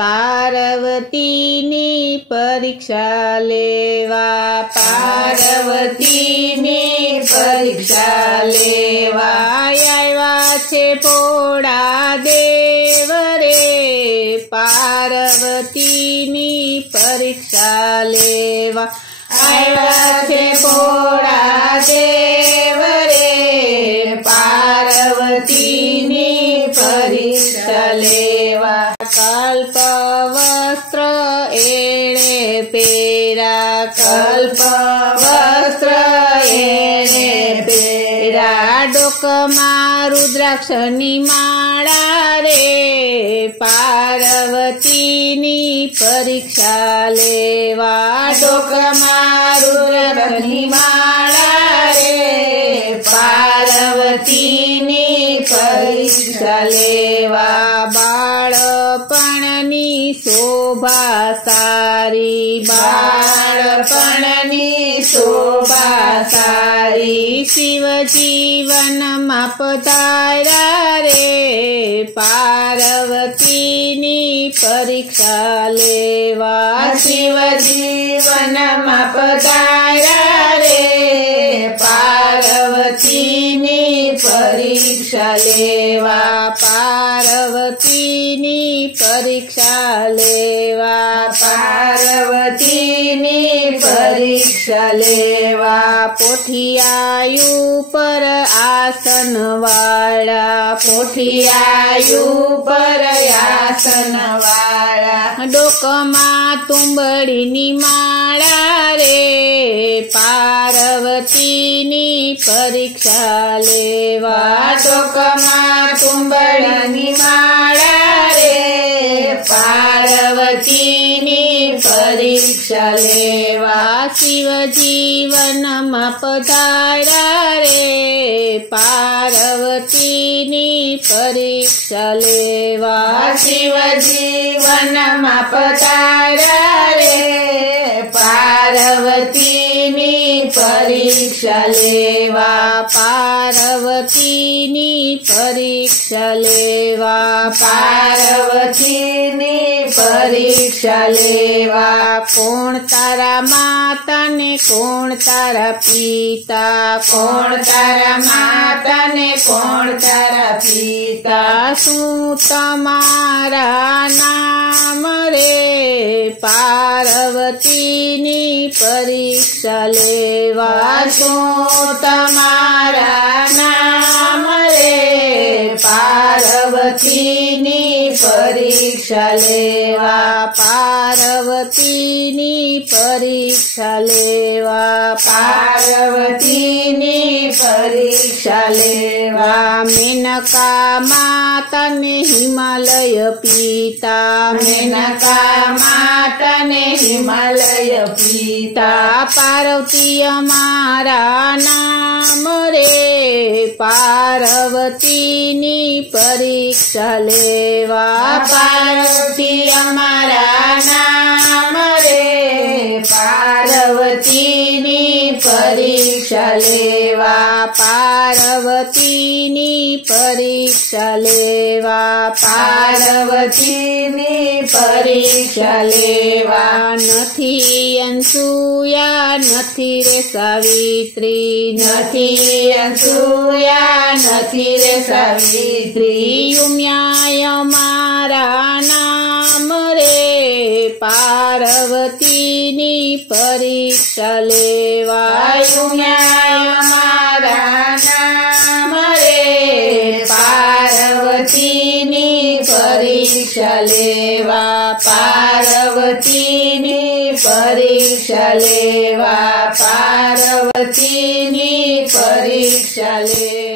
પાર્વતીની પરીક્ષા લેવા, પાર્વતીની પરીક્ષા લેવા આવ્યા છે ભોળા દેવ રે, પાર્વતીની પરીક્ષા લેવા આવ્યા છે ભોળા દેવ રે, પાર્વતીની પરીક્ષા લેવા કલ્પવસ્ત્ર એણે પહેરા, કલ્પવસ્ત્ર એણે પહેરા ડોકમાં રુદ્રાક્ષની માળા રે, પાર્વતીની પરીક્ષા લેવા ડોકમાં રુદ્રાક્ષની માળા રે, પાર્વતીની પરીક્ષા લેવા બાળપણની શોભા સારી, બાળપણની શોભા સારી શિવજીવનમાં પધાર્યા રે, પાર્વતીની પરીક્ષા લેવા શિવજીવનમાં પધાર્યા રે, પાર્વતીની પરીક્ષા લેવા, પાર્વતીની પરીક્ષા લેવા, પાર્વતીની પરીક્ષા લેવા પોઠિયાયુ પર આસન વાળા, પોઠિયાયુ પર આસન વાળા ડોકમાં તુંબડીની માળા રે, પાર્વતીની પરીક્ષા લેવા ડોકમાં તુંબડીની માળા રે, પાર્વતીની પરીક્ષા લેવા શિવજીવનમાં પધાર્યા રે, પાર્વતીની પરીક્ષા લેવા શિવજીવનમાં પધાર્યા રે, પાર્વતીની પરીક્ષા લેવા, પાર્વતીની પરીક્ષા લેવા, પાર્વતીની પરીક્ષા લેવા કોણ તારા માતા ને કોણ તારા પિતા, કોણ તારા માતા ને કોણ તારા પિતા, શું તમારા નામ રે, પાર્વતીની પરીક્ષા લેવા શું તમારા નામ રે, પાર્વતીની પરીક્ષા લેવા, પાર્વતીની પરીક્ષા લેવા, પાર્વતીની પરીક્ષા લેવા મેનકા માતા ને હિમાલય પિતા, મેનકા માતા ને હિમાલય પિતા, પાર્વતી અમારા નામ રે, પાર્વતીની પરીક્ષા લેવા, પાર્વતી અમારા નામ રે, પાર્વતીની પરીક્ષા લેવા, પાર્વતીની પરીક્ષા લેવા, પાર્વતીની પરીક્ષા લેવા નથી અનસૂયા નથી રે સાવિત્રી, નથી અનસૂયા નથી રે સાવિત્રી, ઉમિયા મારા નામ રે, પાર્વતીની પરીક્ષા લેવા, ઉમિયા મારા નામ રે, પાર્વતીની પરીક્ષા લેવા, પાર્વતીની પરીક્ષા લેવા, પાર્વતીની પરીક્ષા લેવા.